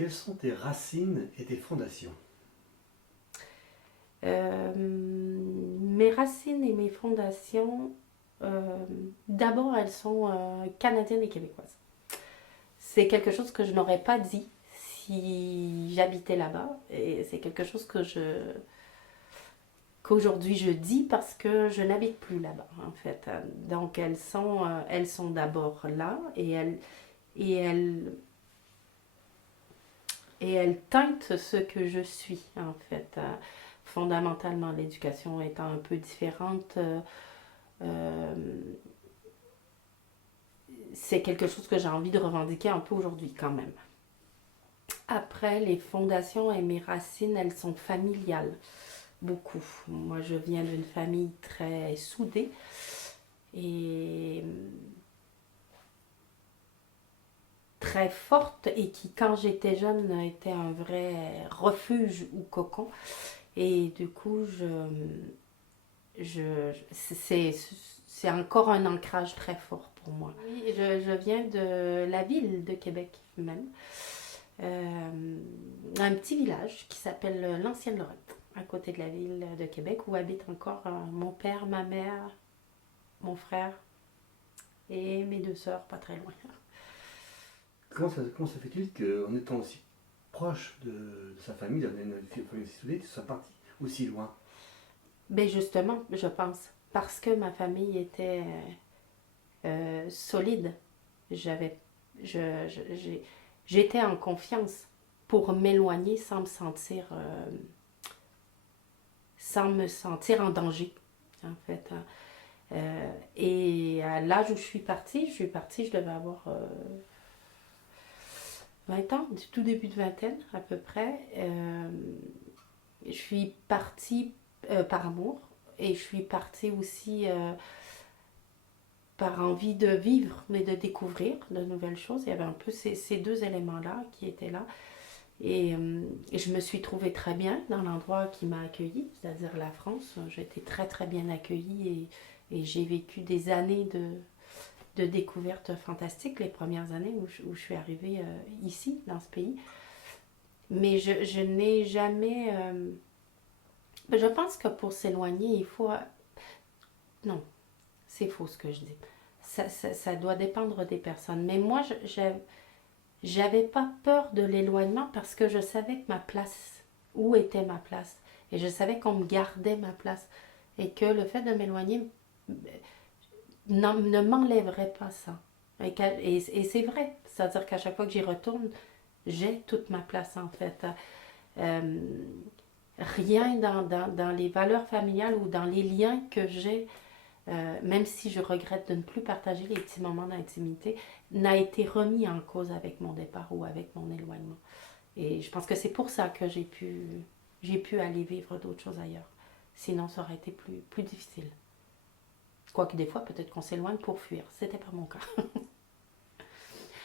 Quelles sont tes racines et tes fondations? Mes racines et mes fondations, d'abord, elles sont canadiennes et québécoises. C'est quelque chose que je n'aurais pas dit si j'habitais là-bas. Et c'est quelque chose qu'aujourd'hui je dis parce que je n'habite plus là-bas, en fait. Donc, elles sont d'abord là et elles, et elles teintent ce que je suis, en fait. Fondamentalement, l'éducation étant un peu différente, euh, c'est quelque chose que j'ai envie de revendiquer un peu aujourd'hui quand même. Après, les fondations et mes racines, elles sont familiales, beaucoup. Moi, je viens d'une famille très soudée et très forte et qui, quand j'étais jeune, était un vrai refuge ou cocon. Et du coup, c'est encore un ancrage très fort pour moi. Oui, je viens de la ville de Québec même. Un petit village qui s'appelle l'Ancienne Lorette, à côté de la ville de Québec, où habitent encore mon père, ma mère, mon frère et mes deux sœurs, pas très loin. Comment ça fait-il qu'en étant aussi proche de sa famille, d'une famille aussi soudée, tu sois parti aussi loin? Ben justement, je pense, parce que ma famille était solide, j'avais, j'étais en confiance pour m'éloigner sans me sentir en danger, en fait. Et à l'âge où je je devais avoir 20 ans, du tout début de vingtaine à peu près. Je suis partie par amour et je suis partie aussi par envie de vivre, mais de découvrir de nouvelles choses. Il y avait un peu ces deux éléments-là qui étaient là. Et je me suis trouvée très bien dans l'endroit qui m'a accueillie, c'est-à-dire la France. J'ai été très très bien accueillie et j'ai vécu des années de découvertes fantastiques, les premières années où je suis arrivée ici, dans ce pays. Mais je n'ai jamais... je pense que pour s'éloigner, il faut... Non, c'est faux ce que je dis. Ça doit dépendre des personnes. Mais moi, j'avais pas peur de l'éloignement parce que je savais que ma place, où était ma place. Et je savais qu'on me gardait ma place. Et que le fait de m'éloigner ne m'enlèverait pas ça. Et c'est vrai. C'est-à-dire qu'à chaque fois que j'y retourne, j'ai toute ma place en fait. Euh, Rien dans les valeurs familiales ou dans les liens que j'ai, même si je regrette de ne plus partager les petits moments d'intimité, n'a été remis en cause avec mon départ ou avec mon éloignement. Et je pense que c'est pour ça que j'ai pu aller vivre d'autres choses ailleurs. Sinon, ça aurait été plus difficile. Quoique des fois, peut-être qu'on s'éloigne pour fuir. C'était pas mon cas.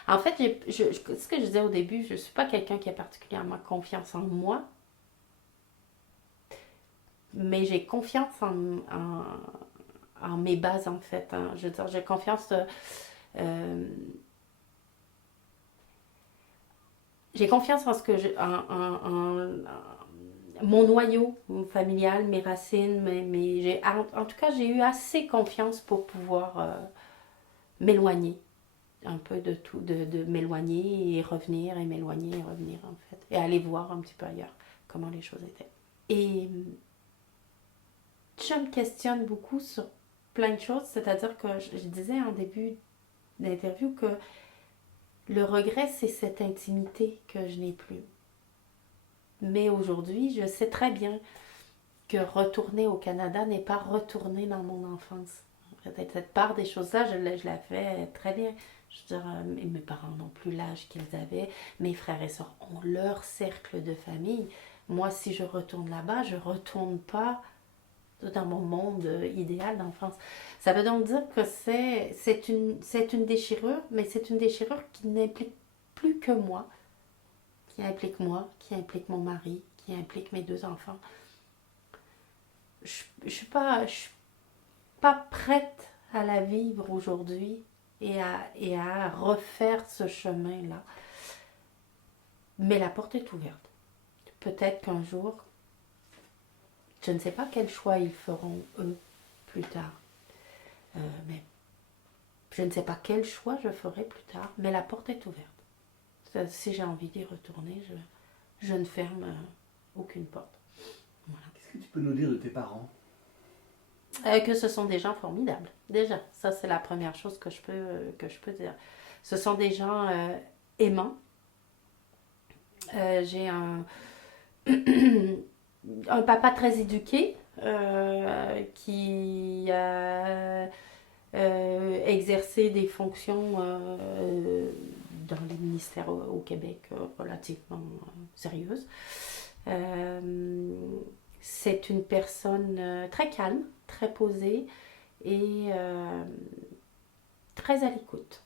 En fait, ce que je disais au début, je ne suis pas quelqu'un qui a particulièrement confiance en moi, mais j'ai confiance en mes bases, en fait. Hein. Je veux dire, j'ai confiance... euh, j'ai confiance en ce que mon noyau familial, mes racines, en tout cas, j'ai eu assez confiance pour pouvoir m'éloigner un peu de tout, de m'éloigner et revenir, et m'éloigner et revenir, en fait. Et aller voir un petit peu ailleurs comment les choses étaient. Et je me questionne beaucoup sur plein de choses, c'est-à-dire que je disais en début d'interview que le regret, c'est cette intimité que je n'ai plus. Mais aujourd'hui, je sais très bien que retourner au Canada n'est pas retourner dans mon enfance. Peut-être cette part des choses-là, je la fais très bien. Je veux dire, mes parents n'ont plus l'âge qu'ils avaient. Mes frères et sœurs ont leur cercle de famille. Moi, si je retourne là-bas, je ne retourne pas dans mon monde idéal d'enfance. Ça veut donc dire que c'est une déchirure, mais c'est une déchirure qui n'implique plus que moi, qui implique mon mari, qui implique mes deux enfants. Je suis pas prête à la vivre aujourd'hui et à refaire ce chemin-là. Mais la porte est ouverte. Peut-être qu'un jour, je ne sais pas quel choix ils feront, eux, plus tard. Mais je ne sais pas quel choix je ferai plus tard, mais la porte est ouverte. Si j'ai envie d'y retourner, je ne ferme aucune porte. Voilà. Qu'est-ce que tu peux nous dire de tes parents? Que ce sont des gens formidables. Déjà, ça c'est la première chose que je peux dire. Ce sont des gens aimants. J'ai un papa très éduqué qui a exercé des fonctions dans les ministères au Québec relativement sérieuses. C'est une personne très calme, très posée et très à l'écoute.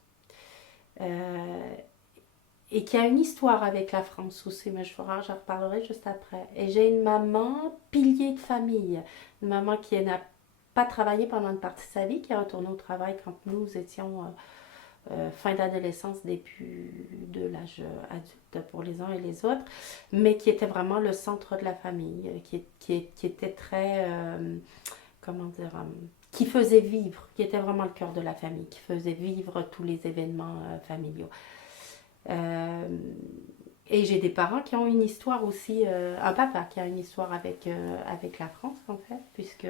Et qui a une histoire avec la France aussi, mais j'en reparlerai juste après. Et j'ai une maman pilier de famille, une maman qui n'a pas travaillé pendant une partie de sa vie, qui est retournée au travail quand nous étions fin d'adolescence, début de l'âge adulte pour les uns et les autres, mais qui était vraiment le centre de la famille, qui était très, comment dire, qui faisait vivre, qui était vraiment le cœur de la famille, qui faisait vivre tous les événements familiaux. Et j'ai des parents qui ont une histoire aussi, un papa qui a une histoire avec la France en fait, puisque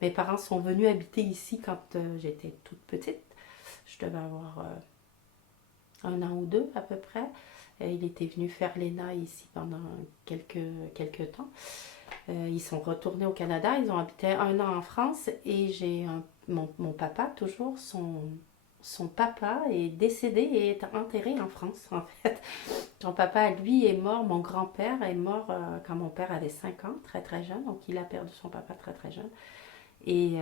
mes parents sont venus habiter ici quand j'étais toute petite. Je devais avoir 1 an ou 2 à peu près. Et il était venu faire l'ENA ici pendant quelques temps. Ils sont retournés au Canada, ils ont habité 1 an en France et j'ai mon papa toujours, son papa est décédé et est enterré en France en fait. Son papa lui est mort, mon grand-père est mort quand mon père avait 5 ans, très très jeune, donc il a perdu son papa très très jeune. Et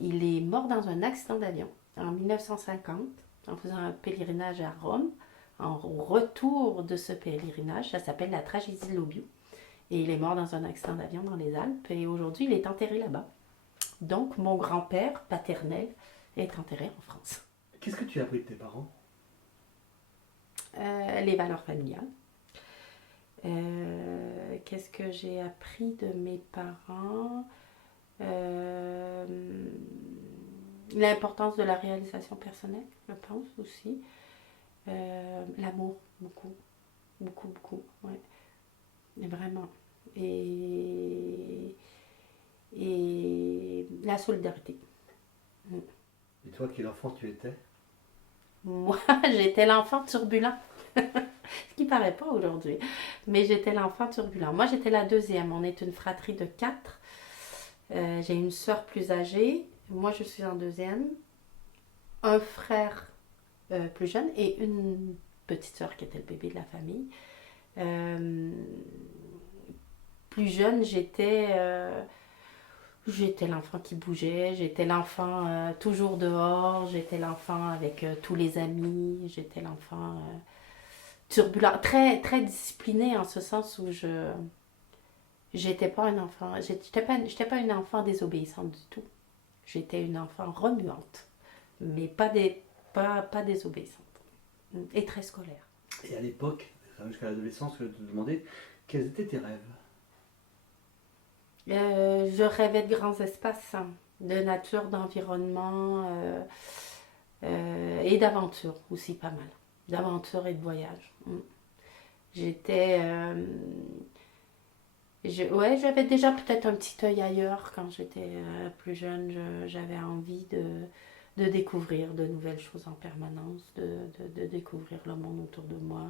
il est mort dans un accident d'avion en 1950 en faisant un pèlerinage à Rome. En retour de ce pèlerinage, ça s'appelle la tragédie de l'Obiu. Et il est mort dans un accident d'avion dans les Alpes et aujourd'hui il est enterré là-bas. Donc mon grand-père paternel est enterré en France. Qu'est-ce que tu as appris de tes parents? Les valeurs familiales. Qu'est-ce que j'ai appris de mes parents? L'importance de la réalisation personnelle, je pense aussi. L'amour, beaucoup. Beaucoup, beaucoup, ouais. Vraiment. Et la solidarité. Et toi, quel enfant tu étais? Moi, j'étais l'enfant turbulent. Ce qui paraît pas aujourd'hui. Mais j'étais l'enfant turbulent. Moi, j'étais la deuxième. On est une fratrie de 4. J'ai une sœur plus âgée. Moi, je suis en deuxième. Un frère plus jeune et une petite sœur qui était le bébé de la famille. Plus jeune, j'étais l'enfant qui bougeait, j'étais l'enfant toujours dehors, j'étais l'enfant avec tous les amis, j'étais l'enfant turbulent, très, très discipliné en ce sens où j'étais pas un enfant, j'étais pas une enfant désobéissante du tout. J'étais une enfant remuante, mais pas désobéissante et très scolaire. Et à l'époque, jusqu'à l'adolescence, je te demandais, quels étaient tes rêves? Je rêvais de grands espaces, de nature, d'environnement et d'aventure aussi pas mal. D'aventure et de voyage. J'avais déjà peut-être un petit œil ailleurs quand j'étais plus jeune. J'avais envie de découvrir de nouvelles choses en permanence, de découvrir le monde autour de moi.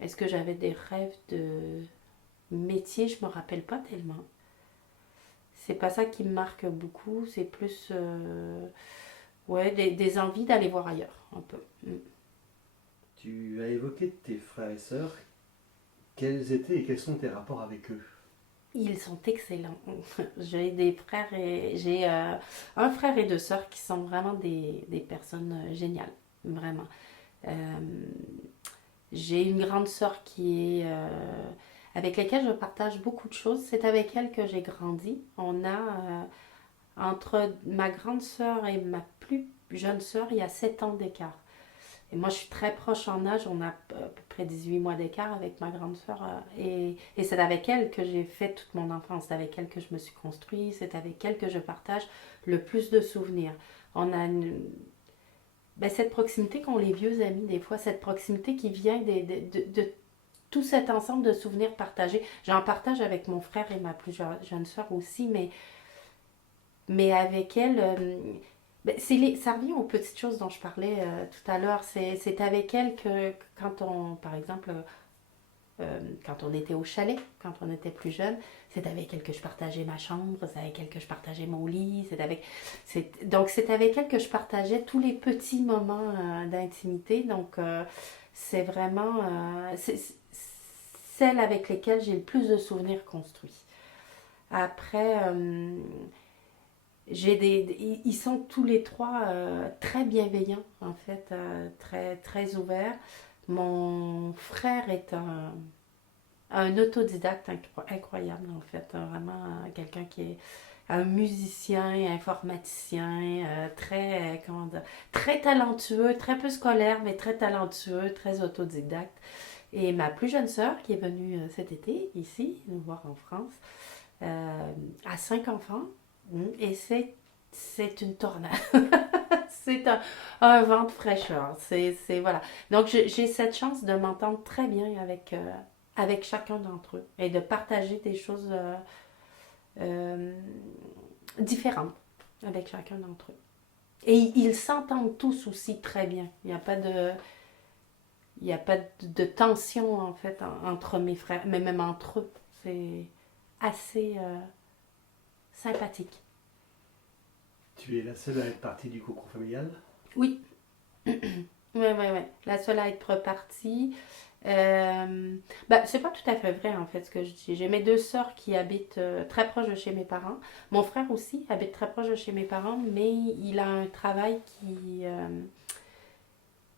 Est-ce que j'avais des rêves de métier? Je me rappelle pas tellement. C'est pas ça qui me marque beaucoup, c'est plus des envies d'aller voir ailleurs un peu. Tu as évoqué tes frères et sœurs. Quels étaient et quels sont tes rapports avec eux? Ils sont excellents. J'ai des frères et j'ai un frère et 2 sœurs qui sont vraiment des personnes géniales, vraiment. J'ai une grande sœur qui est avec laquelle je partage beaucoup de choses. C'est avec elle que j'ai grandi. On a entre ma grande sœur et ma plus jeune sœur, il y a 7 ans d'écart. Et moi, je suis très proche en âge. On a à peu près 18 mois d'écart avec ma grande sœur. Et c'est avec elle que j'ai fait toute mon enfance. C'est avec elle que je me suis construite. C'est avec elle que je partage le plus de souvenirs. On a cette proximité qu'ont les vieux amis, des fois. Cette proximité qui vient de tout cet ensemble de souvenirs partagés. J'en partage avec mon frère et ma plus jeune sœur aussi, mais avec elle, ça revient aux petites choses dont je parlais tout à l'heure. C'est avec elle que quand on, par exemple, quand on était au chalet, quand on était plus jeune, c'est avec elle que je partageais ma chambre, c'est avec elle que je partageais mon lit, donc c'est avec elle que je partageais tous les petits moments d'intimité. Donc c'est vraiment celle avec lesquelles j'ai le plus de souvenirs construits. Après, ils sont tous les trois très bienveillants, en fait, très, très ouverts. Mon frère est un autodidacte incroyable, en fait. Vraiment quelqu'un qui est un musicien, informaticien, très talentueux, très peu scolaire, mais très talentueux, très autodidacte. Et ma plus jeune sœur, qui est venue cet été, ici, nous voir en France, a 5 enfants. Et c'est une tornade. C'est un vent de fraîcheur. Voilà. Donc, j'ai cette chance de m'entendre très bien avec chacun d'entre eux et de partager des choses différentes avec chacun d'entre eux. Et ils s'entendent tous aussi très bien. Il n'y a pas de tension, en fait, entre mes frères, mais même entre eux. C'est assez sympathique. Tu es la seule à être partie du cocon familial? Oui. Ouais. La seule à être partie. C'est pas tout à fait vrai, en fait, ce que je dis. J'ai mes 2 sœurs qui habitent très proche de chez mes parents. Mon frère aussi habite très proche de chez mes parents, mais il a un travail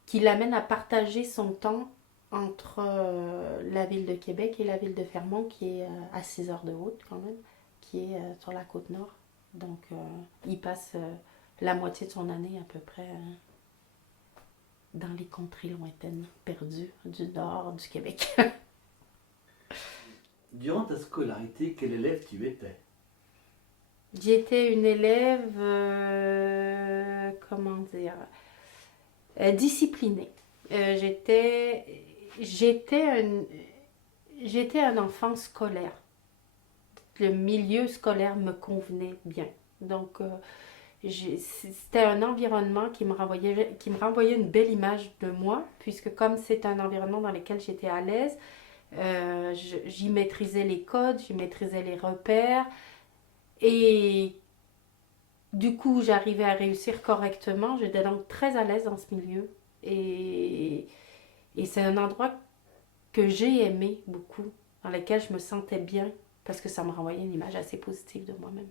qui l'amène à partager son temps entre la ville de Québec et la ville de Fermont, qui est à 6 heures de route quand même, qui est sur la côte nord. Donc, il passe la moitié de son année à peu près dans les contrées lointaines, perdues du nord du Québec. Durant ta scolarité, quel élève tu étais? J'étais une élève, comment dire, disciplinée. J'étais un enfant scolaire. Le milieu scolaire me convenait bien. Donc, c'était un environnement qui me renvoyait une belle image de moi, puisque comme c'est un environnement dans lequel j'étais à l'aise, j'y maîtrisais les codes, j'y maîtrisais les repères, et du coup, j'arrivais à réussir correctement. J'étais donc très à l'aise dans ce milieu, et c'est un endroit que j'ai aimé beaucoup, dans lequel je me sentais bien, parce que ça me renvoyait une image assez positive de moi-même.